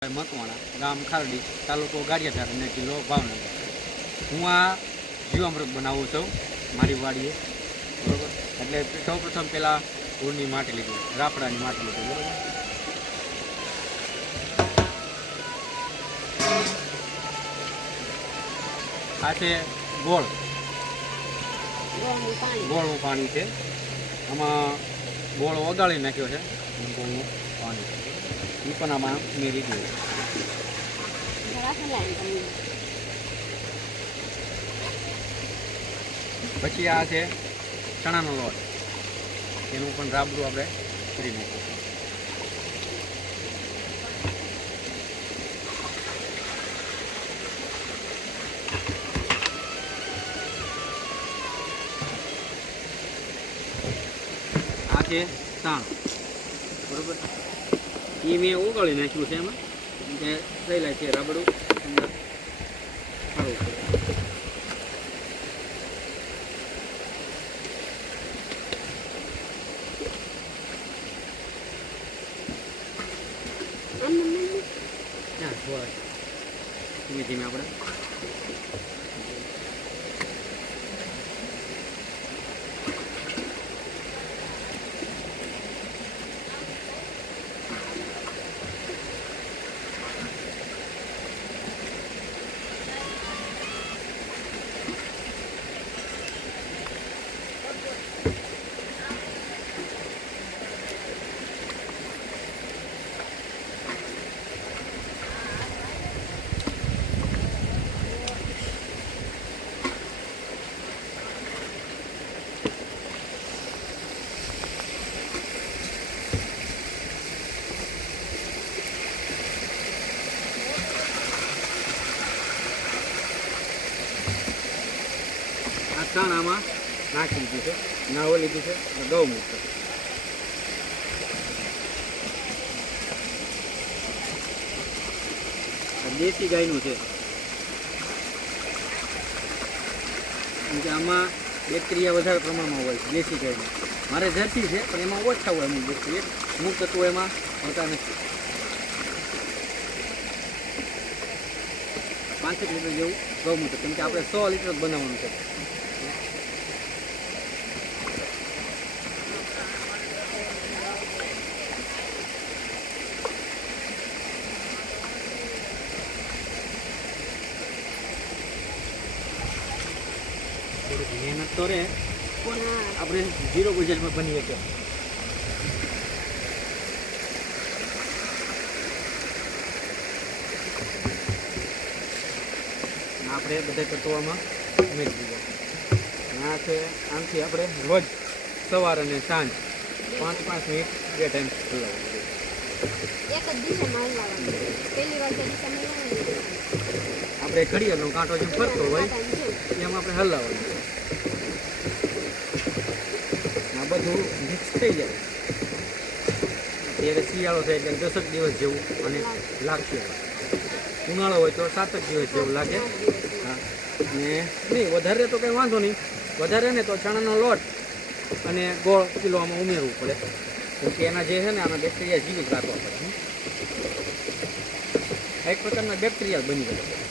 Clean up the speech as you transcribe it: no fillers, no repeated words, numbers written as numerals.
મકવાણા ગામ ખારડી તાલુકો ગારિયાધાર અને જિલ્લો ભાવનગર. હું આ જીવામૃત બનાવું છું મારી વાડીએ, બરાબર. એટલે સૌપ્રથમ પહેલાં ગુળની માટી લીધી, રાફડાની માટી લીધી, બરાબર. આ છે ગોળ, ગોળનું પાણી છે. આમાં ગોળ ઓગાળી નાખ્યો છે, ગોળનું પાણી એ પણ આમાં ઉમેરી દઉં. પછી આ છે ચણાનો લોટ, એનું પણ રાબડું આપણે કરી નાખીશું. આ છે તાણ, બરોબર. એ મેં ઓગાળી નાખ્યું છે, એમાં કે થયેલા છે રાબડું અંદર સારું છે. ધીમે ધીમે આપણે ચાણામાં નાખી દીધું છે, નાવો લીધું છે ગૌમૂત્ર. દેશી ગાયનું છે, કે આમાં બેક્ટેરિયા વધારે પ્રમાણમાં હોય છે દેશી ગાયમાં. મારે જર્સી છે પણ એમાં ઓછા હોય અમુક બેક્ટેરિયા, અમુક તત્વો એમાં હોતા નથી. 5 લીટર જેવું ગૌમૂત્ર, કેમ કે આપણે 100 લીટર બનાવવાનું છે. મહેનત તો રે આપણે 0 બજેટમાં બની શકે. આપણે બધા તત્વોમાં ઉમેરી દીધા. આ છે, આમથી આપણે રોજ સવાર અને સાંજ 5-5 મિનિટ 2 ટાઈમ આપણે ઘડિયાળનો કાંટો જેમ ફરતો હોય એમ આપણે હલાવવાનું. આ બધું મિક્સ થઈ જાય ત્યારે શિયાળો થાય એટલે 10 દિવસ જેવું અને લાગશે. ઉનાળો હોય તો 7 દિવસ જેવું લાગે. હા, ને નહીં વધારે તો કંઈ વાંધો નહીં. વધારે ને તો ચણાનો લોટ અને ગોળ કિલો આમાં ઉમેરવું પડે, કેમ કે એના જે છે ને આના બેક્ટેરિયા જીવિત રાખવા પડે. એક પ્રકારના બેક્ટેરિયા બની જાય.